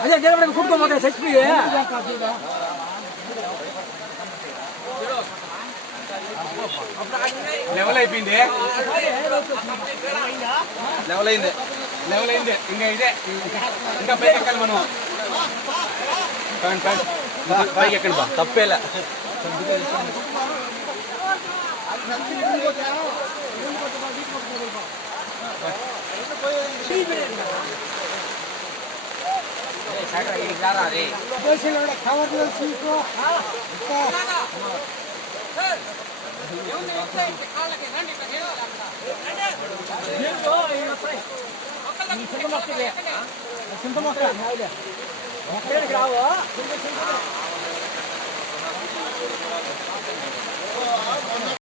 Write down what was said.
అదే నిలబడి కుట్టుకోపోతాయి చచ్చిపోయి లెవెల్ అయిపోయింది లెవెల్ అయింది ఇంకా ఇదే ఇంకా పైకి ఎక్కాలి మనం పైకి ఎక్కండి బా తప్పేలా రావు